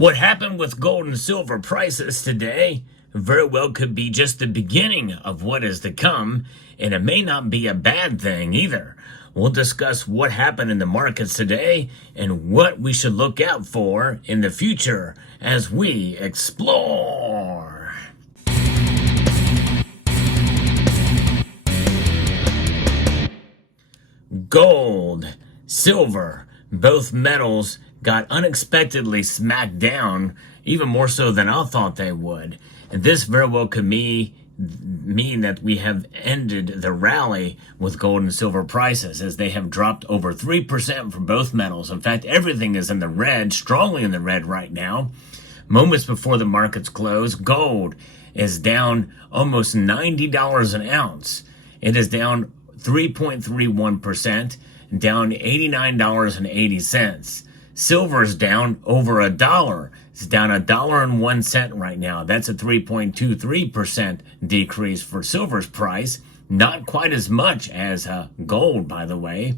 What happened with gold and silver prices today very well could be just the beginning of what is to come, and it may not be a bad thing either. We'll discuss what happened in the markets today and what we should look out for in the future as we explore. Gold, silver, both metals got unexpectedly smacked down, even more so than I thought they would. And this very well could mean that we have ended the rally with gold and silver prices, as they have dropped over 3% for both metals. In fact, everything is in the red, strongly in the red right now. Moments before the markets close, gold is down almost $90 an ounce. It is down 3.31%, down $89.80. Silver is down over $1. It's down $1.01 right now. That's a 3.23% decrease for silver's price. Not quite as much as gold, by the way.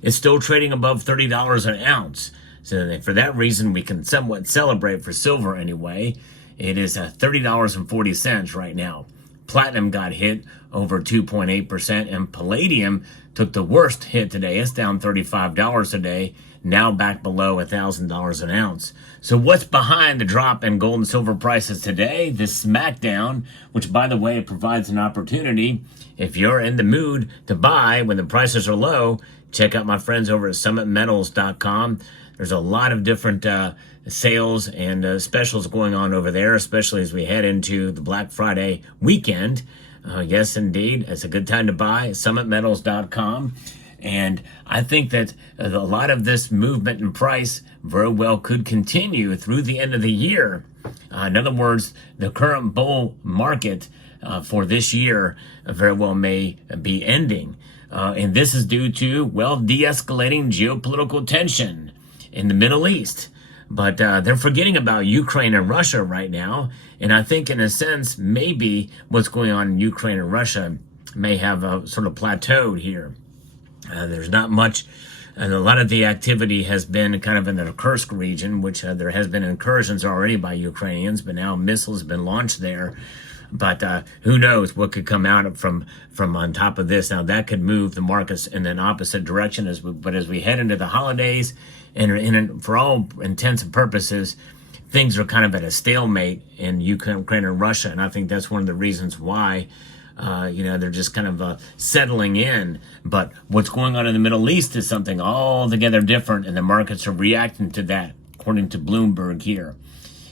It's still trading above $30 an ounce. So for that reason, we can somewhat celebrate for silver anyway. It is $30.40 right now. Platinum got hit over 2.8%, and palladium took the worst hit today. It's down $35 today, now back below $1,000 an ounce. So what's behind the drop in gold and silver prices today? This smackdown, which, by the way, provides an opportunity. If you're in the mood to buy when the prices are low, check out my friends over at summitmetals.com. There's a lot of different sales and specials going on over there, especially as we head into the Black Friday weekend. Yes, indeed. It's a good time to buy. summitmetals.com. And I think that a lot of this movement in price very well could continue through the end of the year. In other words, the current bull market for this year very well may be ending. And this is due to, well, de-escalating geopolitical tension in the Middle East. But they're forgetting about Ukraine and Russia right now. And I think, in a sense, maybe what's going on in Ukraine and Russia may have sort of plateaued here. There's not much, and a lot of the activity has been kind of in the Kursk region, which there has been incursions already by Ukrainians, but now missiles have been launched there. But who knows what could come out from on top of this. Now, that could move the markets in an opposite direction. As we head into the holidays, and for all intents and purposes, things are kind of at a stalemate in Ukraine and Russia. And I think that's one of the reasons why, they're just kind of settling in. But what's going on in the Middle East is something altogether different, and the markets are reacting to that, according to Bloomberg here.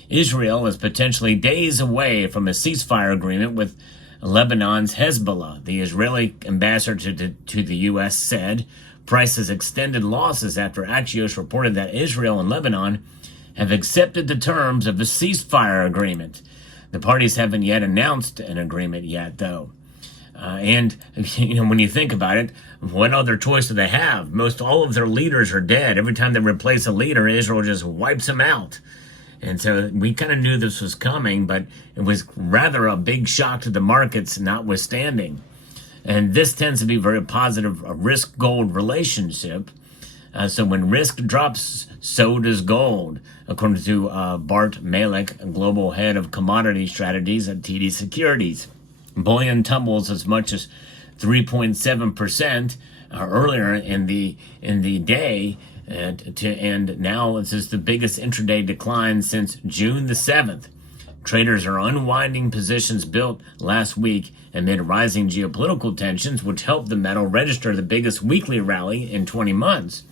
Israel is potentially days away from a ceasefire agreement with Lebanon's Hezbollah. The Israeli ambassador to the U.S. said prices extended losses after Axios reported that Israel and Lebanon have accepted the terms of a ceasefire agreement. The parties haven't yet announced an agreement yet, though. And when you think about it, what other choice do they have? Most all of their leaders are dead. Every time they replace a leader, Israel just wipes them out. And so we kind of knew this was coming, but it was rather a big shock to the markets notwithstanding. And this tends to be very positive, a risk-gold relationship. So when risk drops, so does gold, according to Bart Malik, global head of commodity strategies at TD Securities. Bullion tumbles as much as 3.7% earlier in the day, and now this is the biggest intraday decline since June the 7th. Traders are unwinding positions built last week amid rising geopolitical tensions, which helped the metal register the biggest weekly rally in 20 months.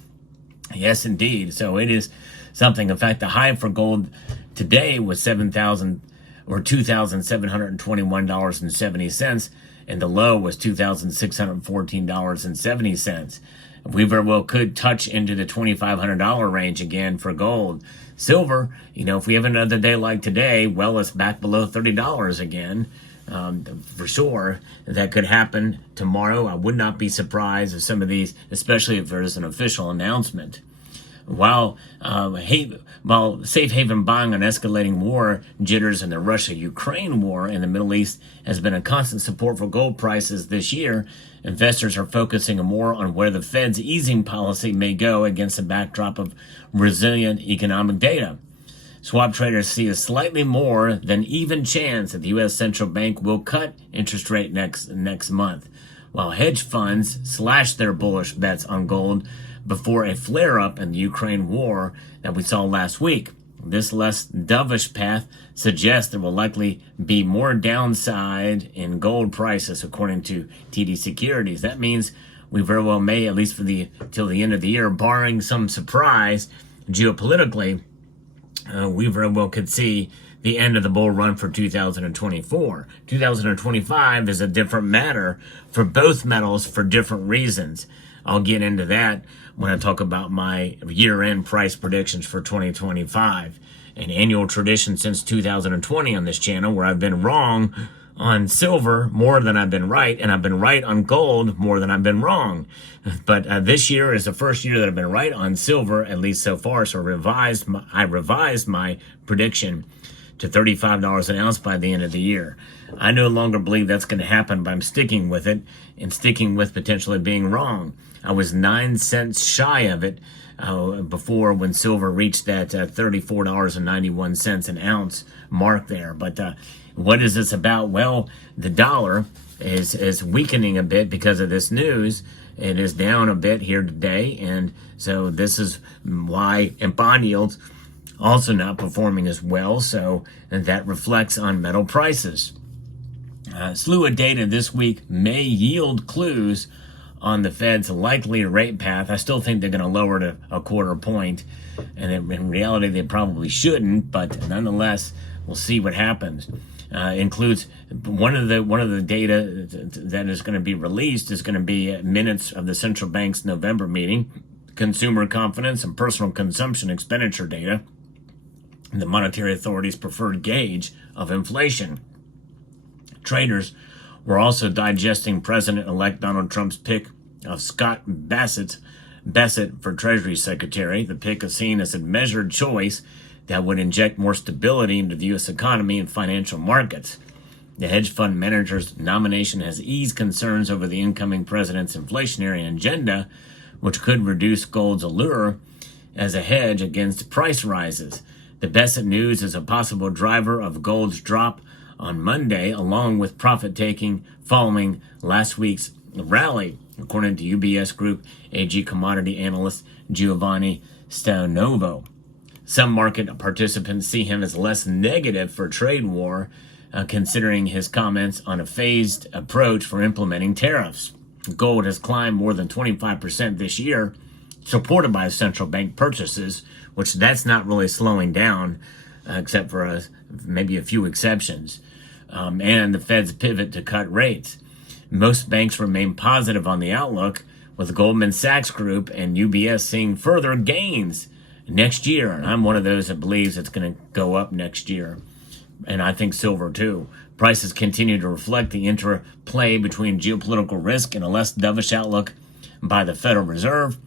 Yes, indeed. So it is something. In fact, the high for gold today was $2,721.70, and the low was $2,614.70. We very well could touch into the $2,500 range again for gold. Silver, if we have another day like today, well, it's back below $30 again. For sure, that could happen tomorrow. I would not be surprised if some of these, especially if there's an official announcement. While safe haven buying on escalating war jitters in the Russia-Ukraine war in the Middle East has been a constant support for gold prices this year, investors are focusing more on where the Fed's easing policy may go against the backdrop of resilient economic data. Swap traders see a slightly more than even chance that the U.S. Central Bank will cut interest rate next month, while hedge funds slash their bullish bets on gold before a flare-up in the Ukraine war that we saw last week. This less dovish path suggests there will likely be more downside in gold prices, according to TD Securities. That means we very well may, at least till the end of the year, barring some surprise geopolitically, we very well could see the end of the bull run for 2024. 2025 is a different matter for both metals for different reasons. I'll get into that when I talk about my year-end price predictions for 2025. An annual tradition since 2020 on this channel, where I've been wrong on silver more than I've been right, and I've been right on gold more than I've been wrong. But this year is the first year that I've been right on silver, at least so far. So I revised my prediction to $35 an ounce by the end of the year. I no longer believe that's going to happen, but I'm sticking with it and sticking with potentially being wrong. I was 9 cents shy of it before, when silver reached that $34.91 an ounce mark there. But what is this about? Well, the dollar is weakening a bit because of this news. It is down a bit here today, and so this is why bond yields also not performing as well, so that reflects on metal prices. A slew of data this week may yield clues on the Fed's likely rate path. I still think they're going to lower to a quarter point, and in reality they probably shouldn't, but nonetheless, we'll see what happens. Includes one of the data that is going to be released is going to be minutes of the central bank's November meeting, consumer confidence and personal consumption expenditure data, the monetary authority's preferred gauge of inflation. Traders were also digesting President-elect Donald Trump's pick of Scott Bassett for Treasury Secretary. The pick is seen as a measured choice that would inject more stability into the U.S. economy and financial markets. The hedge fund manager's nomination has eased concerns over the incoming president's inflationary agenda, which could reduce gold's allure as a hedge against price rises. The Bassett news is a possible driver of gold's drop on Monday, along with profit-taking following last week's rally, according to UBS Group AG commodity analyst Giovanni Stanovo. Some market participants see him as less negative for trade war, considering his comments on a phased approach for implementing tariffs. Gold has climbed more than 25% this year, supported by central bank purchases, which that's not really slowing down, except for maybe a few exceptions, and the Fed's pivot to cut rates. Most banks remain positive on the outlook, with Goldman Sachs Group and UBS seeing further gains next year, and I'm one of those that believes it's going to go up next year, and I think silver too. Prices continue to reflect the interplay between geopolitical risk and a less dovish outlook by the Federal Reserve.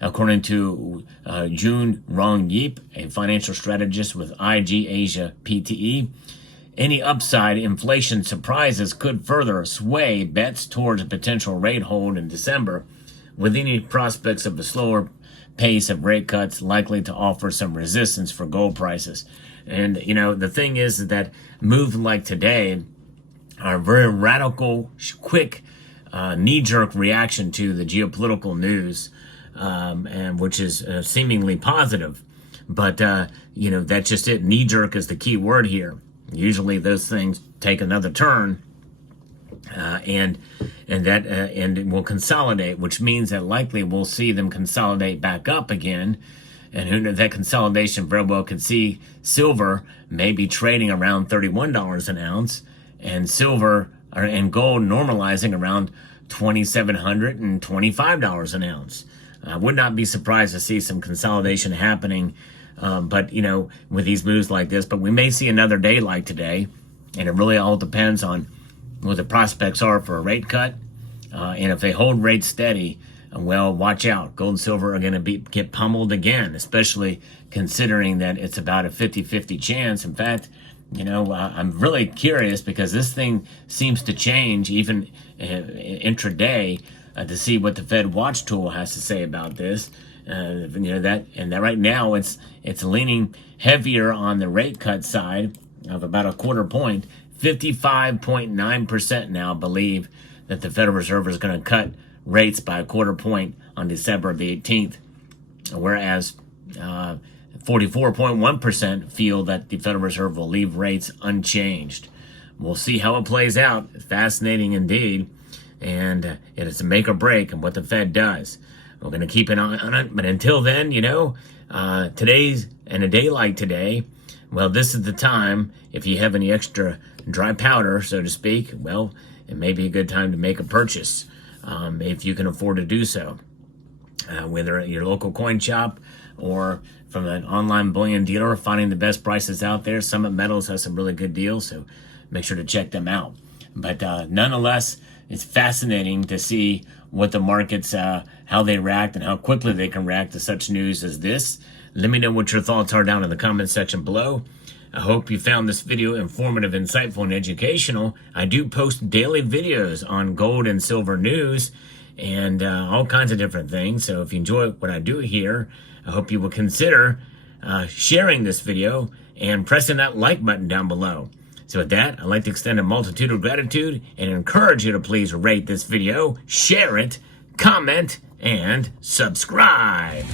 According to Jun Rong Yip, a financial strategist with IG Asia PTE, any upside inflation surprises could further sway bets towards a potential rate hold in December, with any prospects of a slower pace of rate cuts likely to offer some resistance for gold prices. And, the thing is that moves like today are very radical, quick, knee-jerk reaction to the geopolitical news, and which is seemingly positive. But, that's just it. Knee-jerk is the key word here. Usually those things take another turn, and it will consolidate, which means that likely we'll see them consolidate back up again. And who knows, that consolidation very well could see silver maybe trading around $31 an ounce, and gold normalizing around $2,700 and $25 an ounce. I would not be surprised to see some consolidation happening, but with these moves like this. But we may see another day like today, and it really all depends on what the prospects are for a rate cut, and if they hold rates steady. Well, watch out. Gold and silver are going to get pummeled again, especially considering that it's about a 50-50 chance. In fact, I'm really curious because this thing seems to change even intraday to see what the Fed Watch tool has to say about this. that right now it's leaning heavier on the rate cut side of about a quarter point. 55.9% now believe that the Federal Reserve is going to cut rates by a quarter point on December the 18th, whereas 44.1% feel that the Federal Reserve will leave rates unchanged. We'll see how it plays out. It's fascinating indeed, and it is a make or break on what the Fed does. We're going to keep an eye on it, but until then, today's and a day like today, well, this is the time. If you have any extra dry powder, so to speak, well, it may be a good time to make a purchase if you can afford to do so. Whether at your local coin shop or from an online bullion dealer, finding the best prices out there. Summit Metals has some really good deals, so make sure to check them out. But nonetheless, it's fascinating to see what the markets, how they react and how quickly they can react to such news as this. Let me know what your thoughts are down in the comment section below. I hope you found this video informative, insightful, and educational. I do post daily videos on gold and silver news and all kinds of different things. So if you enjoy what I do here, I hope you will consider sharing this video and pressing that like button down below. So with that, I'd like to extend a multitude of gratitude and encourage you to please rate this video, share it, comment, and subscribe.